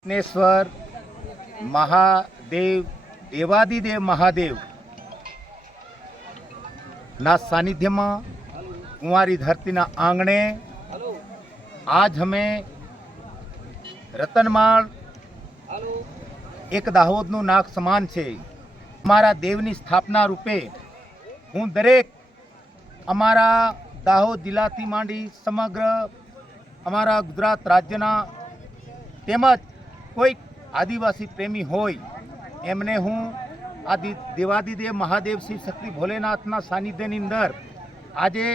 વિઘ્નેશ્વર મહાદેવ દેવાદિદેવ મહાદેવ ના સાનિધ્યમાં કુંવારી ધરતીના આંગણે આજ અમે રતનમાળ એક દાહોદનું નાક સમાન છે અમારા દેવની સ્થાપના રૂપે હું દરેક અમારા દાહોદ જિલ્લાથી માંડી સમગ્ર અમારા ગુજરાત રાજ્યના તેમજ કોઈ આદિવાસી પ્રેમી હોય, એમને હું આદિ, દેવાદિદેવ મહાદેવ શિવ શક્તિ ભોલેનાથના સાનિધ્યની અંદર આજે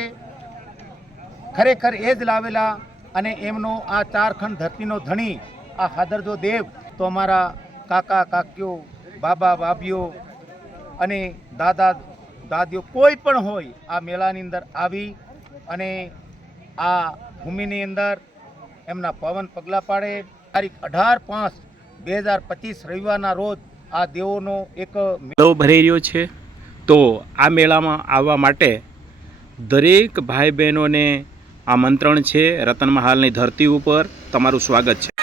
ખરેખર એ જ લાવેલા અને એમનો આ ચારખંડ ધરતીનો ધણી, આ હાદરજો દેવ, તો અમારા કાકા, કાકીઓ, બાબા બાબીઓ અને દાદા, દાદીઓ કોઈ પણ હોય આ મેળાની અંદર આવી અને આ ભૂમિની અંદર એમના પવન પગલાં પાડે તારીખ અઢાર પાંચ બે હજાર પચીસ રવિવારના રોજ આ દેવોનો એક મેળો ભરાઈ રહ્યો છે. તો આ મેળામાં આવવા માટે દરેક ભાઈ બહેનોને આમંત્રણ છે. રતન મહાલની ધરતી ઉપર તમારું સ્વાગત છે.